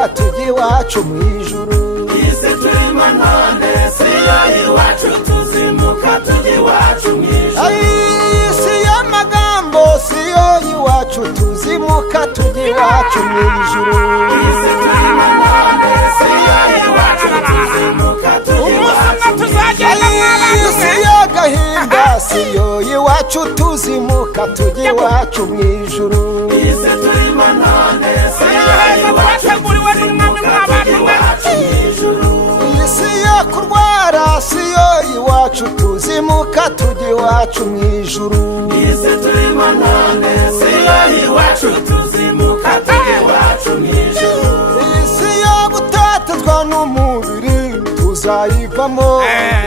tuzimuka tujya iwacu mu ijuru. isi turimo none siyo iwacu tuzimuka tujya iwacu mu ijuru. isi y'amagambo siyo iwacu tuzimuka tujya iwacu mu ijuru. isi turimo none siyo iwacu tuzimuka tujya iwacu mu ijuru. isi y'agahinda siyo iwacu tuzimuka tujya iwacu mu ijuru. isi turimo none siyo iwacu tuzimuka tujya iwacu mu ijuru. isi yo kurwara siyo iwacu tuzimuka tujya iwacu mu ijuru. isi turimo none siyo iwacu tuzimuka tujya iwacu mu ijuru. isi yo gutatezwa n'umubiri tuzayivamo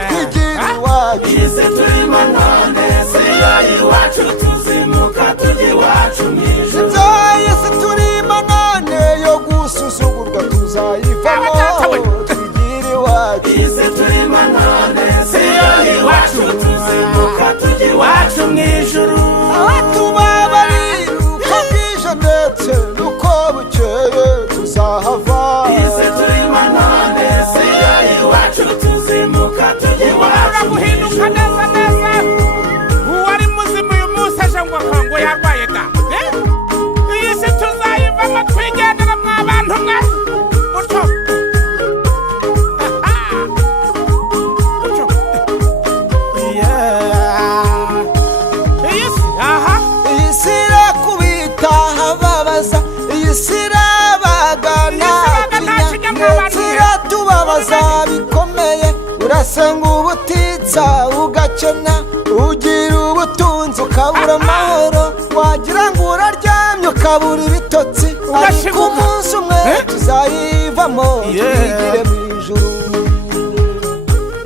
twigira iwacu. isi turimo none siyo iwacu tuzimuka tujya iwacu mu ijuru. isi turimo none yo gusuzugurwa tuzayivamo twigira iwacu. isi turimo none siyo iwacu tuzimuka tujya iwacu mu ijuru. abatubabarira uko bwije ndetse n'uko bukeye tuzahava. isi turimo none siyo iwacu tuzimuka tujya iwacu mu guhinduka neza neza. uwari muzima uyu munsi aje ngo akango yarwaye da. iyi si tuzayivamo twigendera mw'abantu mwe utyo. iyi si iyi si irakubita hababaza, iyi si irabagana ndetse iratubabaza bikomeye. urasenga ubutitsa ugakena, ugira ubutunzi ukabura amahoro, wagira ngo uraryamye ukabura ibitotsi. ariko umunsi umwe tuzayivamo twigire mu ijuru.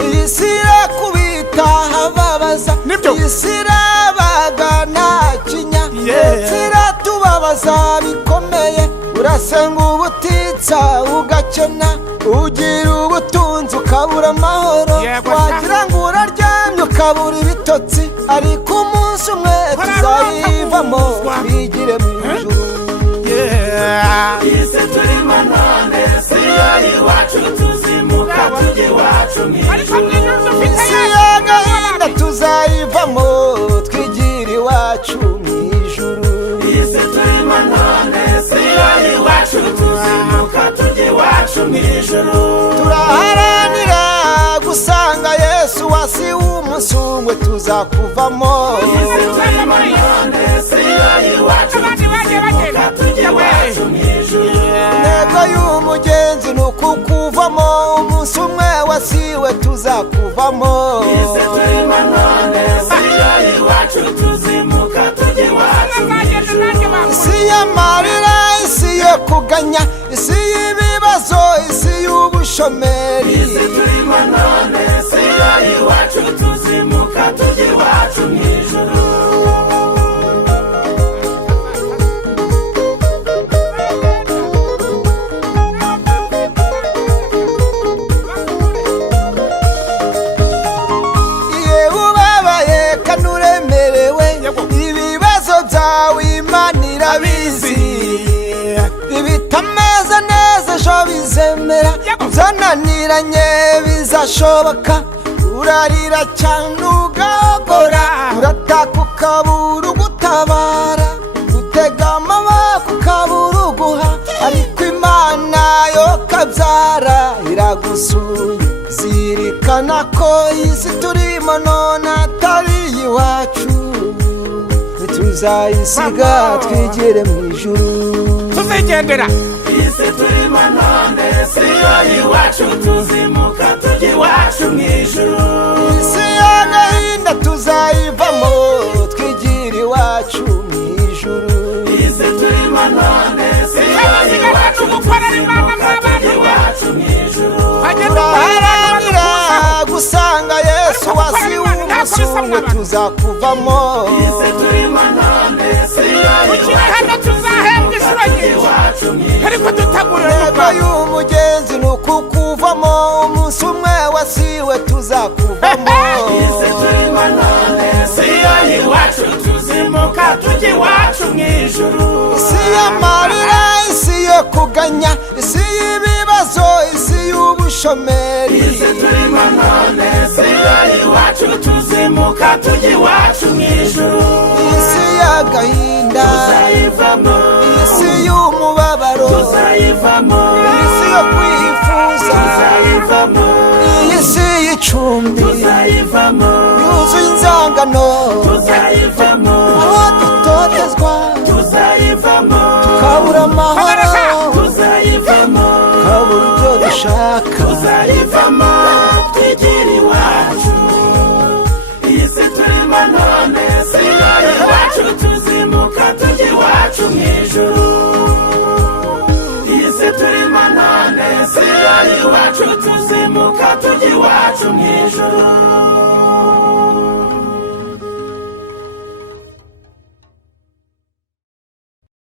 iyi si irakubita hababaza, iyi si irabagana kinya ndetse iratubabaza bikomeye. urasenga ubutitsa ugakena, ugira ubutunzi ukabura amahoro, wagira ngo uraryamye ukabura ibitotsi. ariko umunsi umwe tuzayivamo twigire mu ijuru. isi turimo none siyo iwacu tuzimuka tujya iwacu mu ijuru. isi y'agahinda tuzayivamo twigira iwacu mu ijuru. isi turimo none siyo iwacu tuzimuka tujya iwacu mu ijuru. turaharanira gusanga Yesu wasi umunsi umwe tuzakuvamo. isi turimo none siyo iwacu tuzimuka tujya iwacu mu ijuru. intego y'umugenzi ni ukukuvamo, umunsi umwe wasiwe tuzakuvamo. isi turimo none siyo iwacu tuzimuka tujya iwacu mu ijuru. isi y'amarira, isi yo kuganya, isi y'ibibazo, isi y'ubushomeri. isi turimo none siyo iwacu tuzimuka tujya iwacu mu ijuru. iye ubabaye kandi uremerewe, ibibazo byawe Imana irabizi. ibitameze neza ejo bizemera, byananiranye bizashoboka. urarira cyane ugahogora, urataka ukabura ugutabara, utega amaboko ukabura uguha. ariko Imana yo kabyara iragusuye. zirikana ko isi turimo none atari iwacu, tuzayisiga twigire mu ijuru. tuzigendera. isi turimo none siyo iwacu tuzimuka tujya iwacu mu ijuru. isi y'agahinda tuzayivamo twigire iwacu mu ijuru. isi turimo none siyo iwacu tuzimuka tujya iwacu mu ijuru. turaharanira gusanga Yesu wasi umunsi umwe tuzakuvamo. isi turimo none siyo iwacu tuzahembwa inshuro nyinshi, ariko dutagurira intego y'umugenzi ni ukukuvamo, umunsi umwe wasiwe tuzakuvamo. isi turimo none siyo iwacu tuzimuka tujya iwacu mu ijuru. isi y'amarira, isi yo yo kuganya, isi y'ibibazo, isi y'ubushomeri. isi turimo none si yo iwacu tuzimuka tujya iwacu mu ijuru. isi y'agahinda, tuzayivamo, isi y'umubabaro, tuzayivamo, isi yo kwifuza, tuzayivamo, iyi si y'icumbi tuzayivamo, yuzuye inzangano, tuzayivamo, aho dutotezwa tuzayivamo, tukabura amahoro, tuzayivamo, tukabura ibyo dushaka. tuzayivamo twigira iwacu. isi turimo none si yo iwacu tuzimuka tujya iwacu mu ijuru. isi turimo none si yo iwacu tuzimuka tujya iwacu mu ijuru.